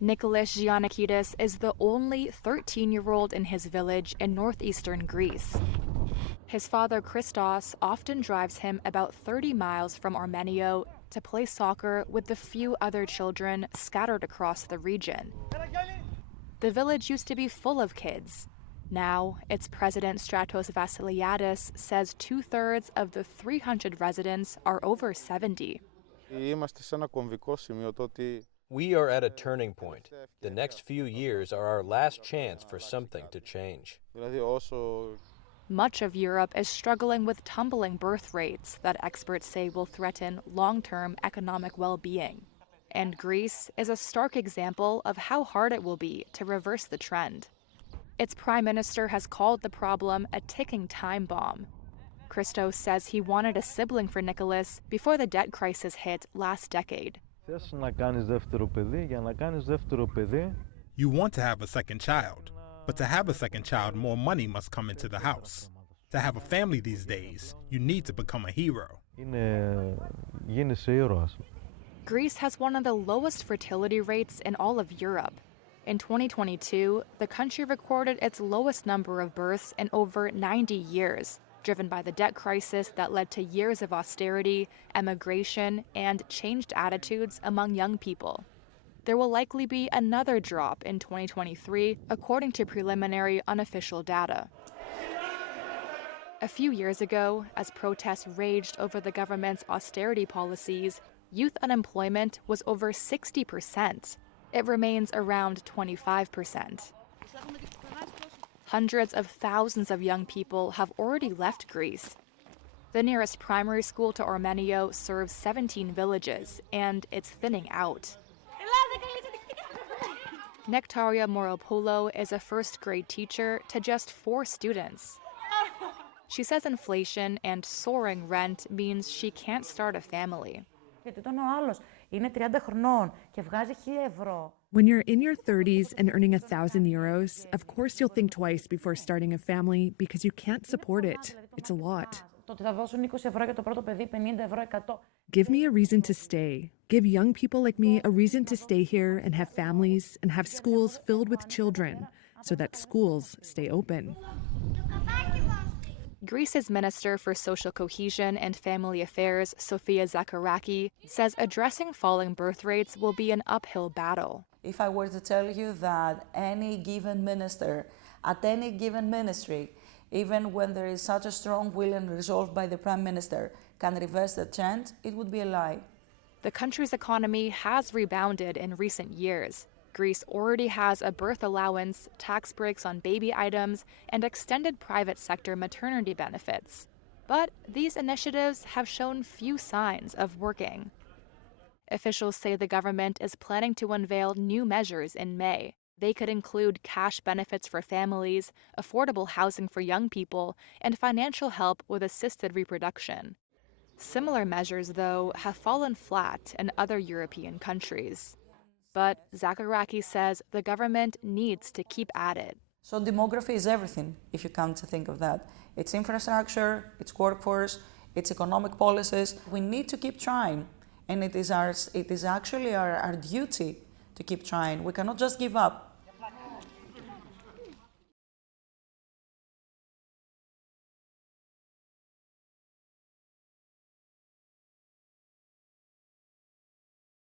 Nicholas Giannakidis is the only 13-year-old in his village in northeastern Greece. His father Christos often drives him about 30 miles from ORMENIO to play soccer with the few other children scattered across the region. The village used to be full of kids. Now, its president Stratos Vasiliadis says 2/3 of the 300 residents are over 70. We are at a turning point. The next few years are our last chance for something to change. Much of Europe is struggling with tumbling birth rates that experts say will threaten long-term economic well-being. And Greece is a stark example of how hard it will be to reverse the trend. Its prime minister has called the problem a ticking time bomb. Christos says he wanted a sibling for Nicholas before the debt crisis hit last decade. You want to have a second child, but to have a second child, more money must come into the house. To have a family these days, you need to become a hero. Greece has one of the lowest fertility rates in all of Europe. In 2022, the country recorded its lowest number of births in over 90 years, driven by the debt crisis that led to years of austerity, emigration, and changed attitudes among young people. There will likely be another drop in 2023, according to preliminary unofficial data. A few years ago, as protests raged over the government's austerity policies, youth unemployment was over 60%. It remains around 25%. Hundreds of thousands of young people have already left Greece. The nearest primary school to ORMENIO serves 17 villages, and it's thinning out. Nectaria Moropoulou is a first-grade teacher to just 4 students. She says inflation and soaring rent means she can't start a family. When you're in your 30s and earning €1,000, of course you'll think twice before starting a family because you can't support it. It's a lot. Give me a reason to stay. Give young people like me a reason to stay here and have families and have schools filled with children so that schools stay open. Greece's Minister for Social Cohesion and Family Affairs, Sofia Zacharakis, says addressing falling birth rates will be an uphill battle. If I were to tell you that any given minister at any given ministry, even when there is such a strong will and resolve by the Prime Minister, can reverse the trend, it would be a lie. The country's economy has rebounded in recent years. Greece already has a birth allowance, tax breaks on baby items, and extended private sector maternity benefits. But these initiatives have shown few signs of working. Officials say the government is planning to unveil new measures in May. They could include cash benefits for families, affordable housing for young people, and financial help with assisted reproduction. Similar measures, though, have fallen flat in other European countries. But Zacharakis says the government needs to keep at it. So demography is everything, if you come to think of that. It's infrastructure, it's workforce, it's economic policies. We need to keep trying. And it is actually our duty to keep trying. We cannot just give up.